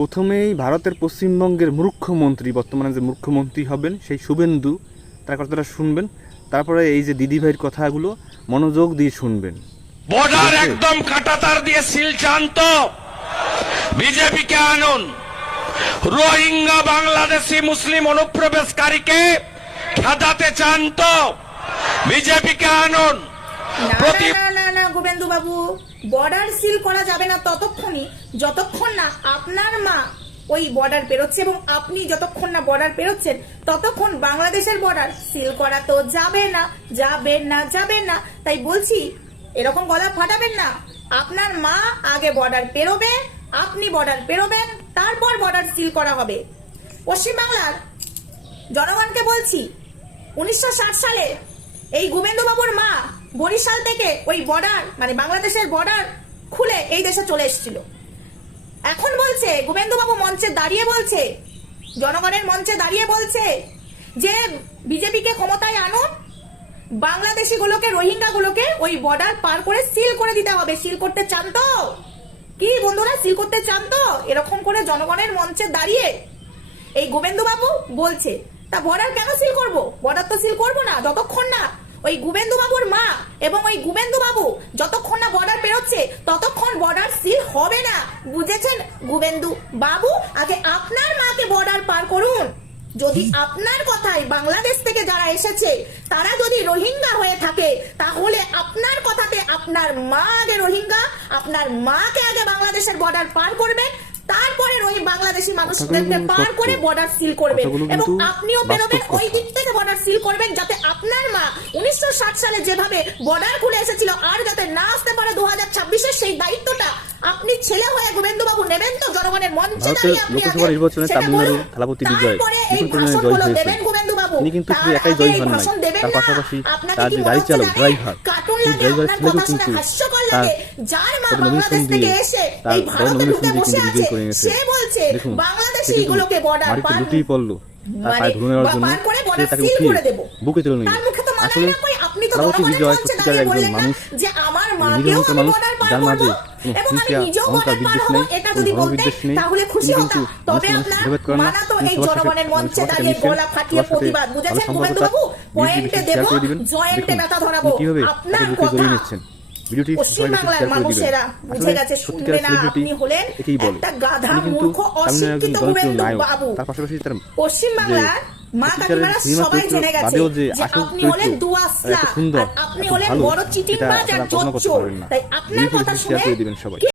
প্রথমেই ভারতের পশ্চিমবঙ্গের মুখ্যমন্ত্রী, বর্তমানে যে মুখ্যমন্ত্রী হবেন সেই শুভেন্দু, তার কথাটা শুনবেন। তারপরে এই যে দিদিভাইয়ের কথাগুলো মনোযোগ দিয়ে শুনবেন। বর্ডার একদম কাঁটাতার দিয়ে সিল চান তো বিজেপিকে আনুন। রোহিঙ্গা বাংলাদেশি মুসলিম অনুপ্রবেশকারীকে খেদাতে চান তো বিজেপিকে আনুন। না গোবিন্দ বাবু, বর্ডার সিল করা যাবে না ততক্ষণই যতক্ষণ না আপনার মা ওই বর্ডার পেরোচ্ছে, এবং আপনি যতক্ষণ না বর্ডার পেরোচ্ছেন ততক্ষণ বাংলাদেশের বর্ডার সিল করা তো যাবে না, যাবে না, যাবে না। তাই বলছি, এরকম গলা ফাটাবেন না। আপনার মা আগে বর্ডার পেরোবে, আপনি বর্ডার পেরোবেন, তারপর বর্ডার সিল করা হবে। পশ্চিমবাংলার জনগণকে বলছি, 1960 সালে এই গোবিন্দ বাবুর মা বরিশাল থেকে ওই বর্ডার মানে বাংলাদেশের বর্ডার খুলে এই দেশে চলে এসেছিল। এখন বলছে, গোবিন্দ বাবু মঞ্চে দাঁড়িয়ে বলছে, জনগণের মঞ্চে দাঁড়িয়ে বলছে যে বিজেপিকে ক্ষমতায় আনুন, বাংলাদেশি গুলোকে, রোহিঙ্গা গুলোকে ওই বর্ডার পার করে সিল করে দিতে হবে। সিল করতে চান তো? কি বন্ধুরা, সিল করতে চান তো? এরকম করে জনগণের মঞ্চে দাঁড়িয়ে এই গোবিন্দ বাবু বলছে। তা বর্ডার কেন সিল করব? বর্ডার তো সিল করবো না যতক্ষণ না ওই গোবিন্দ বাবুর মা এবং ওই গোবিন্দ বাবু যতক্ষণ না বর্ডার পেরোচ্ছে ততক্ষণ বর্ডার সিল হবে না। বুঝেছেন গোবিন্দ বাবু? আগে আপনার মাকে বর্ডার পার করুন। যদি আপনার কথায় বাংলাদেশ থেকে যারা এসেছে তারা যদি রোহিঙ্গা হয়ে থাকে, তাহলে আপনার কথাতে আপনার মা আগে রোহিঙ্গা, আপনার মাকে আগে বাংলাদেশের বর্ডার পার করবেন, তারপরে ওই বাংলাদেশি মানুষদেরকে পার করে বর্ডার সিল করবেন, এবং আপনিও বেরোবেন ওই দিক থেকে বর্ডার সিল করবেন, যাতে আপনার মা 1960 সালে যেভাবে বর্ডার খুলে এসেছিল আর যাতে না আসতে পারে 2026-এ, সেই দায়িত্বটা আপনি ছেলে হয়ে গোবিন্দ বাবু নেবেন তো? জনগণের মঞ্চে দাঁড়িয়ে আপনি লোকসভা নির্বাচনে তামিলনাড়ু থালাপতি বিজয় গোবিন্দ বাবু তিনি কিন্তু শুধু একাই জয়ী হন নাই, তার পাশাপাশি তার যে গাড়ি চালক ড্রাইভার, সেই ড্রাইভার ছেলেকেও কিন্তু তার নমিনেশন দিয়ে তার বড় নমিনেশন দিয়ে কিন্তু বিজয়ী করে এনেছে। দেখুন, সে কিন্তু মাটিতে লুটিয়ে পড়লো তার পায়ে ধরে নেওয়ার জন্য, সে তাকে উঠিয়ে বুকে তুলে নিল। আসলে থালাপতি বিজয় সত্যিকার একজন মানুষ, নিরীহ মানুষ, যার মাঝে কোনো হিংসা, অহংকার, বিদ্বেষ নেই, কোনো ধর্মবিদ্বেষ নেই। তিনি কিন্তু মানুষের ভেদাভেদ করেন না। তিনি সবার সাথে মিশেন, সবার সাথে ভালো সম্পর্ক তার। ভিডিওটি বেশি শেয়ার করে দিবেন। দেখুন কিভাবে তাকে বুকে জড়িয়ে নিচ্ছেন। ভিডিওটি সবাই বেশি শেয়ার করে দিবেন। আসলে সত্যিকারের সেলিব্রিটি একেই বলে। তিনি কিন্তু তামিলনাড়ুর একজন জনপ্রিয় নায়ক, তার পাশাপাশি তার সত্যিকারের সিনেমা চরিত্র বাদেও যে আসল চরিত্র এত সুন্দর, এত ভালো, এটা আপনারা কল্পনা করতে পারবেন না। ভিডিওটি বেশি শেয়ার করে দিবেন সবাই।